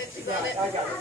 that she's on it. I got it.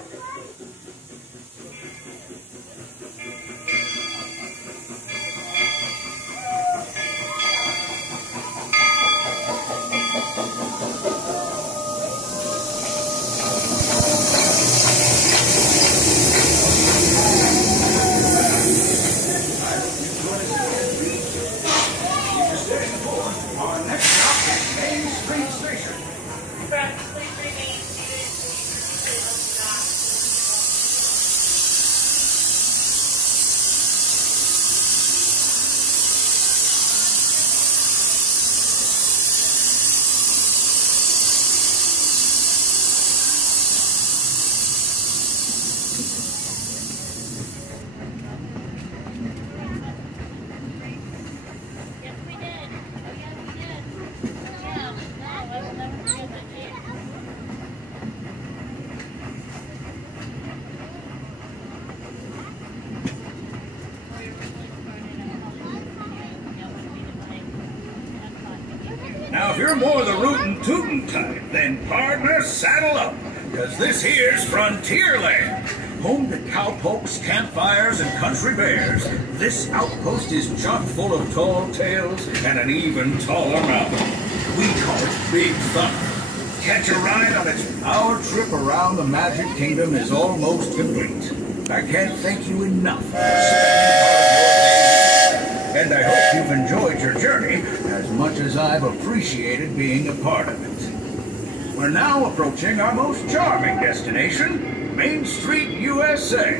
Now, if you're more the rootin' tootin' type, then partner, saddle up, because this here's Frontierland. Home to cowpokes, campfires, and country bears, this outpost is chock full of tall tales and an even taller mountain. We call it Big Thunder. Catch a ride on its power trip around the Magic Kingdom is almost complete. I can't thank you enough for spending part of your day, and I hope you've enjoyed your journey as much as I've appreciated being a part of it. We're now approaching our most charming destination, Main Street, USA.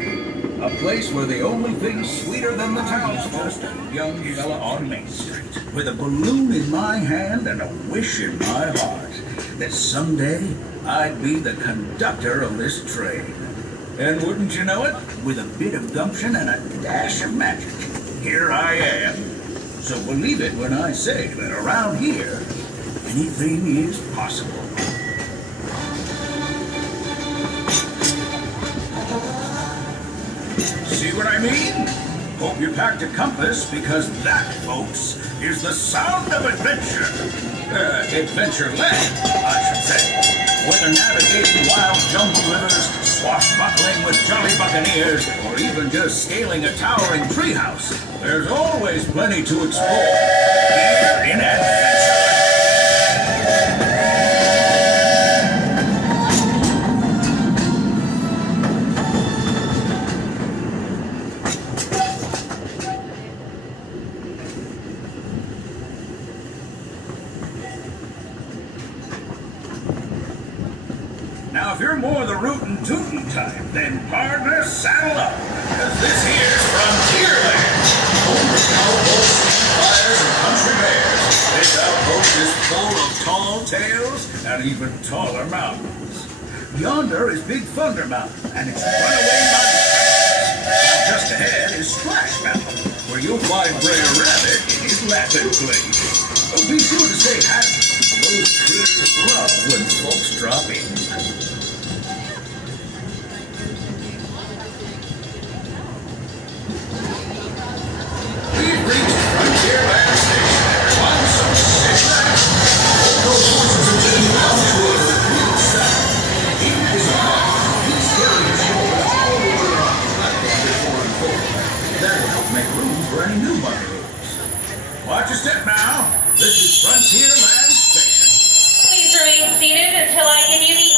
A place where the only thing sweeter than the townsfolk is a young fella on Main Street, with a balloon in my hand and a wish in my heart that someday I'd be the conductor of this train. And wouldn't you know it, with a bit of gumption and a dash of magic, here I am. So believe it when I say that around here, anything is possible. See what I mean? Hope you packed a compass, because that, folks, is the sound of adventure. Adventureland, I should say. Whether navigating wild jungle rivers, swashbuckling with jolly buccaneers, or even just scaling a towering treehouse, there's always plenty to explore here in Adventureland. Now, if you're more the rootin' tootin' type, then partner, saddle up, because this here's Frontierland. Home to cowpokes, campfires, and country bears, this outpost is full of tall tales and even taller mountains. Yonder is Big Thunder Mountain and its runaway mountain passes, while just ahead is Splash Mountain, where you'll find Brer Rabbit in his laughing place. Be sure to say happy. Those critters love when folks drop in. We've reached Frontierland Station, everyone, so sit back. Hold those horses until you come to a real stop. Even as a hawk, these carriers hold all the way on the platform before and forward. That will help make room for any new buckaroos. Watch your step now. This is Frontierland Station. Please remain seated until I give you the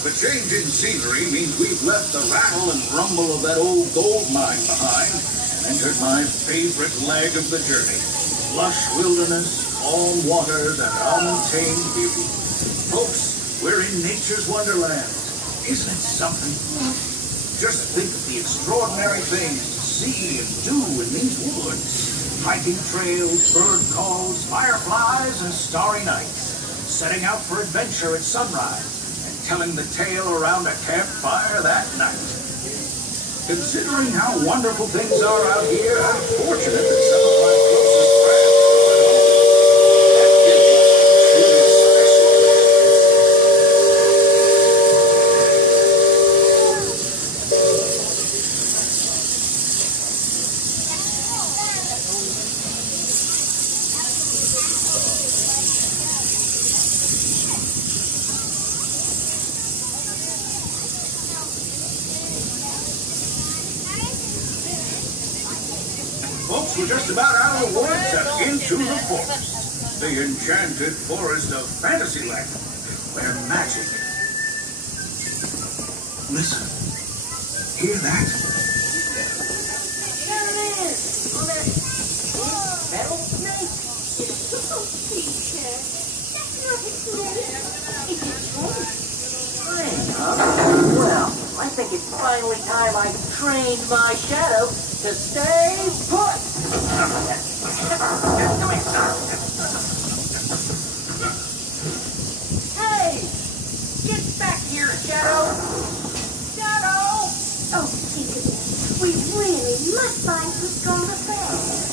The change in scenery means we've left the rattle and rumble of that old gold mine behind and entered my favorite leg of the journey. Lush wilderness, calm waters, and untamed beauty. Folks, we're in nature's wonderland. Isn't it something? Just think of the extraordinary things to see and do in these woods. Hiking trails, bird calls, fireflies, and starry nights. Setting out for adventure at sunrise. Telling the tale around a campfire that night. Considering how wonderful things are out here, I'm fortunate that some of my closest friends Folks, we're just about out of the woods and into the forest. The enchanted forest of Fantasyland, where magic... Listen. Hear that? There it is! On that metal snake? Oh, teacher. That's not a snake. It's a snake. Snake, huh? Well, I think it's finally time I trained my shadow to stay put. Hey! Get back here, Shadow! Shadow! Oh, Tinkerbell, we really must find some stronger friends.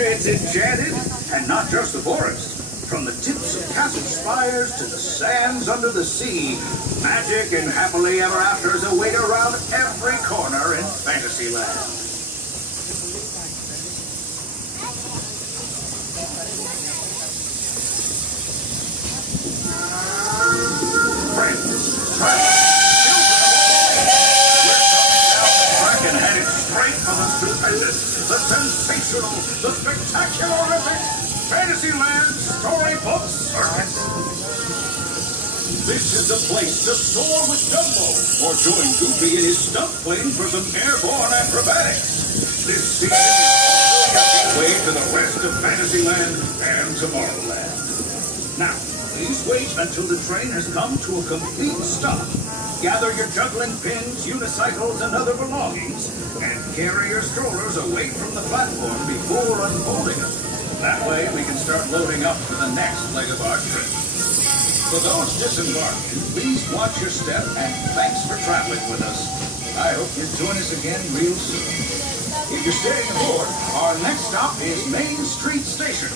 It's enchanted, and not just the forest. From the tips of castle spires to the sands under the sea, magic and happily ever afters await around every corner in Fantasyland. Friends, we're headed straight for the stupendous, the sensational, the spectacular-rific Fantasyland Storybook Circus. This is the place to soar with Dumbo, or join Goofy in his stunt plane for some airborne acrobatics. This season is also your gateway to the rest of Fantasyland and Tomorrowland. Now, please wait until the train has come to a complete stop. Gather your juggling pins, unicycles, and other belongings, and carry your strollers away from the platform before unfolding them. That way, we can start loading up for the next leg of our trip. For those disembarking, please watch your step, and thanks for traveling with us. I hope you'll join us again real soon. If you're staying aboard, our next stop is Main Street Station.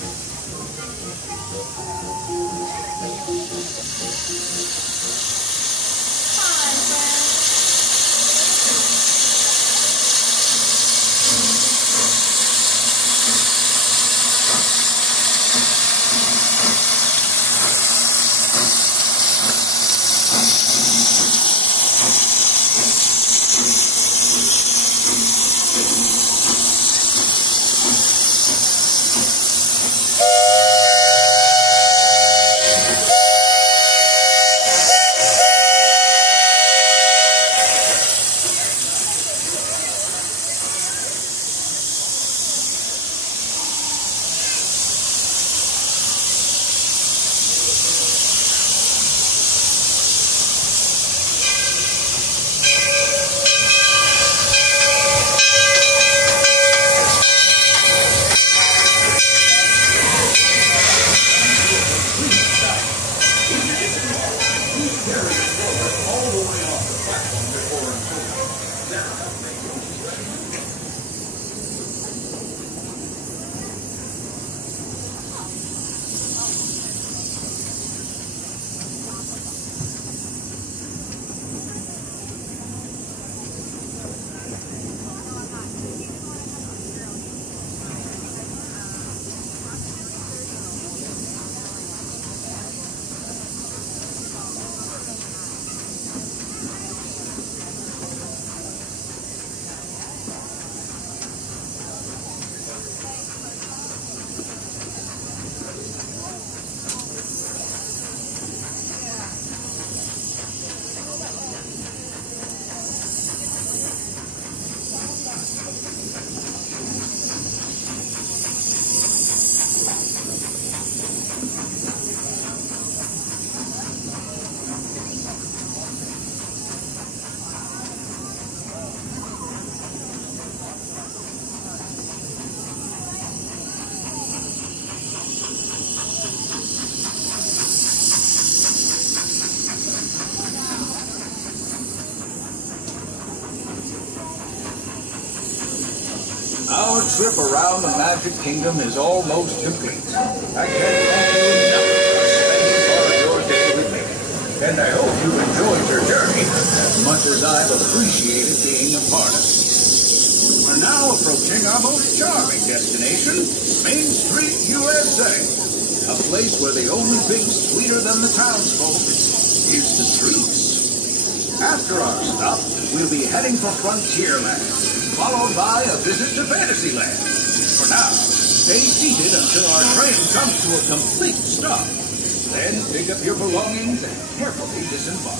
Our trip around the Magic Kingdom is almost complete. I can't thank you enough for spending part of your day with me. And I hope you enjoyed your journey as much as I've appreciated being a part of it. We're now approaching our most charming destination, Main Street, USA. A place where the only thing sweeter than the townsfolk is the streets. After our stop, we'll be heading for Frontierland, followed by a visit to Fantasyland. For now, stay seated until our train comes to a complete stop. Then pick up your belongings and carefully disembark.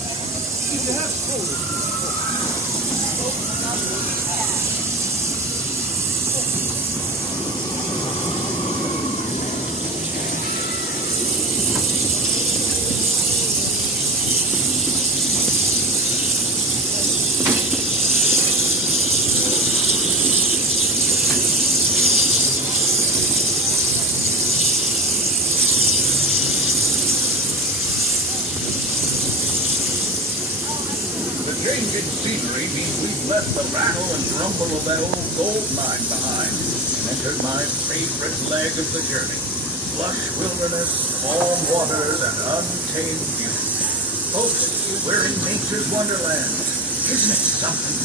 Changing scenery means we've left the rattle and rumble of that old gold mine behind and entered my favorite leg of the journey. Lush wilderness, calm waters, and untamed beauty. Folks, we're in nature's wonderland. Isn't it something?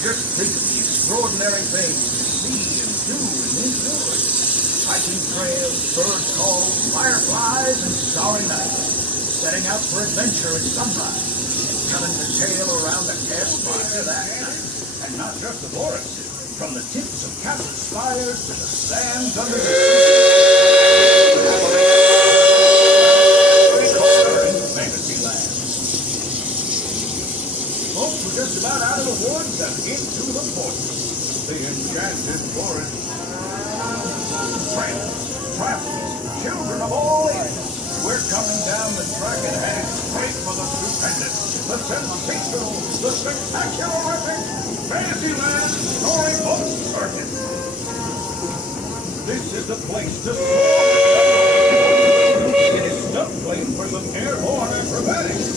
Just think of the extraordinary things to see and do in indoors. Hiking trails, bird calls, fireflies, and starry nights. Setting out for adventure at sunrise. Telling the tale around the campfire that night. And not just the forest. From the tips of castle spires to the sands under the Fantasyland. Folks, we're just about out of the woods and into the forest. The enchanted forest. Friends, travelers, children of all ages. We're coming down the track and heading straight for the stupendous, the sensational, the spectacular-rific Fantasyland Storybook Circuit. This is the place to soar. It is stunt plane for some airborne acrobatics.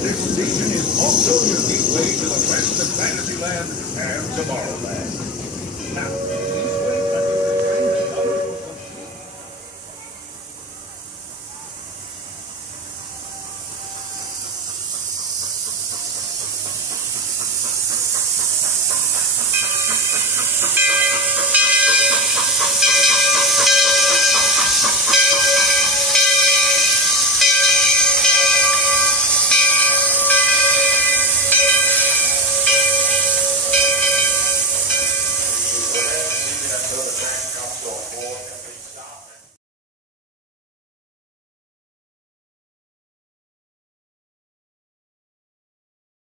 This station is also your gateway to the rest of Fantasyland and Tomorrowland. Now,